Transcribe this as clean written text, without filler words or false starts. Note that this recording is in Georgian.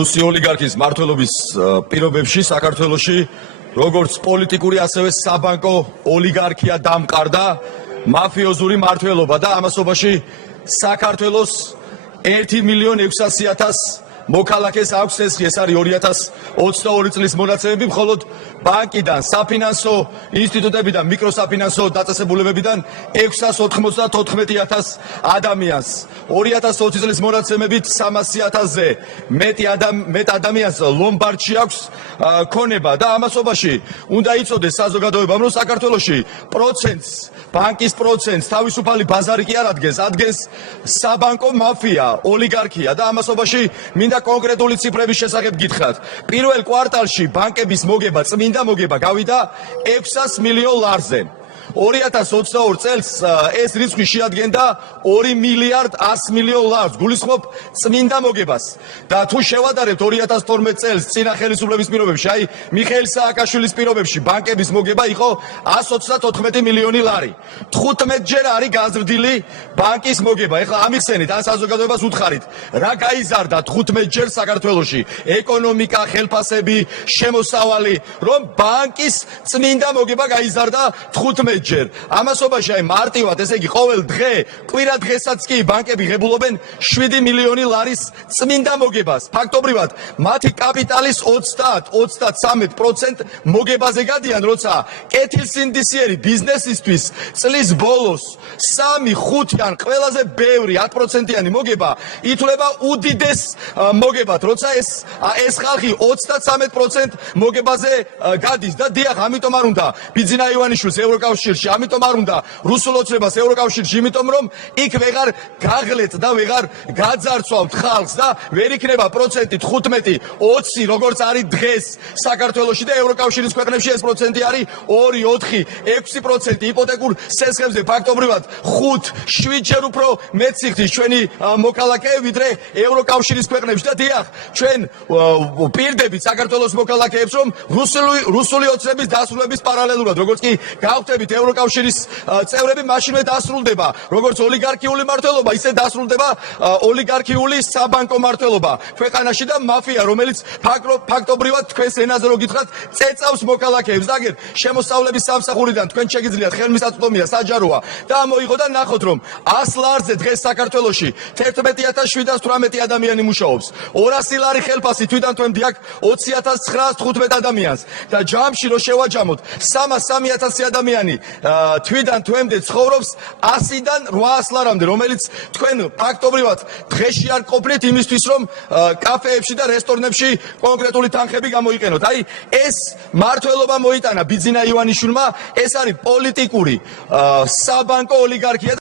რუსი ოლიგარქის მმართველობის პირობებში საქართველოში როგორც პოლიტიკური ასევე საბანკო ოლიგარქია დამყარდა მაფიოზური მმართველობა და ამასობაში საქართველოს 1,600,000 მოქალაქეს აქვს ეს არის 2022 წლის მონაცემები, მხოლოდ ბანკიდან, საფინანსო ინსტიტუტებიდან, მიკროსაფინანსო დაწესებულებებიდან 694,000 ადამიანს, 2020 წლის მონაცემებით 300,000-ზე მეტ ადამიანს ლომბარდში აქვს ქონება და ამასობაში უნდა იცოდეს საზოგადოებამ, რომ საქართველოში ბანკის პროცენტს თავისუფალი ბაზარი კი არ ადგენს საბანკო მაფია, ოლიგარქია და ამასობაში მინდა კონკრეტული ციფრების შესახებ გითხრათ. პირველ კვარტალში ბანკების მოგება, წმინდა მოგება გავიდა 600 მილიონ ლარზე. 2022 წელს ეს რიცხვი შეადგენდა 2,100,000,000 ლარს, გულისხმობ წმინდა მოგებას. და თუ შევადარებთ 2012 წელს წინა ხელისუფლების პირობებში, აი მიხეილ სააკაშვილის პირობებში ბანკების მოგება იყო 134 მილიონი ლარი. 15 ჯერ არის გაზრდილი ბანკის მოგება. ეხლა ამიხსენით, ან საზოგადოებას უთხარით, რა გაიზარდა 15 ჯერ საქართველოში ეკონომიკა, ხელფასები, შემოსავალი, რომ ბანკის წმინდა მოგება გაიზარდა 15 ჯერ. ამასობაში აი მარტივად, ესე იგი ყოველ დღე, კვირა დღესაც კი ბანკები ღებულობენ 7 მილიონი ლარის წმინდა მოგებას. ფაქტობრივად, მათი კაპიტალის 30-33% მოგებაზე გადიან, როცა კეთილსინდისიერი ბიზნესისთვის წლის ბოლოს 3-5 ან ყველაზე ბევრი 10%-იანი მოგება ითვლება უდიდეს მოგებად, როცა ეს ხალხი 33% მოგებაზე გადის და დიახ, ამიტომ არ უნდა ბიძინა ივანიშვილს ევროკავშირში, ამიტომ არ უნდა რუსულ ოცნებას ევროკავშირში, იმიტომ რომ იქ ვეღარ გაღლეთ და ვეღარ გაძარცვავთ ხალხს და ვერ იქნება პროცენტი 15-20, როგორც არის დღეს საქართველოში და ევროკავშირის ქვეყნებში ეს პროცენტი არის 2-4, 6%. იპოთეკურ სესხებზე ფაქტობრივად 5-7 ჯერ უფრო მეტ სიხდის ჩვენი მოქალაქეები, ვიდრე ევროკავშირის ქვეყნებში და დიახ, ჩვენ პირდებით საქართველოს მოქალაქეებს, რომ რუსული ოცნების დასრულების პარალელურად, როგორც კი გავხდებით ევროკავშირის წევრები, მაშინვე დასრულდება როგორც ოლიგარქიული მმართველობა, ისე დასრულდება ოლიგარქიული საბანკო მმართველობა ქვეყანაში და მაფია, რომელიც ფაქტობრივად თქვენს ენაზე რო გითხრათ, წეწავს მოქალაქეებს. და აგერ შემოსავლების სამსახურიდან თქვენ შეგიძლიათ ხელმისაწვდომია, საჯაროა და მოიღო და ნახოთ, რომ 100 ლარზე დღეს საქართველოში 11,718 ადამიანი მუშაობს. 200 ლარი ხელფასი თვითონ თქვენდი აქ 20,915 ადამიანს და ჯამში რო შევაჯამოთ 300,000 ადამიანი თვითონ თქვენდე ცხოვრობს 100-დან 800 ლარამდე, რომელიც თქვენ ფაქტობრივად დღეში არ ყოფნით იმისთვის, რომ კაფეებში და რესტორნებში კონკრეტული თანხები გამოიყენოთ. აი ეს მმართველობა მოიტანა ბიძინა ივანიშვილმა, ეს არის პოლიტიკური საბანკო ოლიგარქია.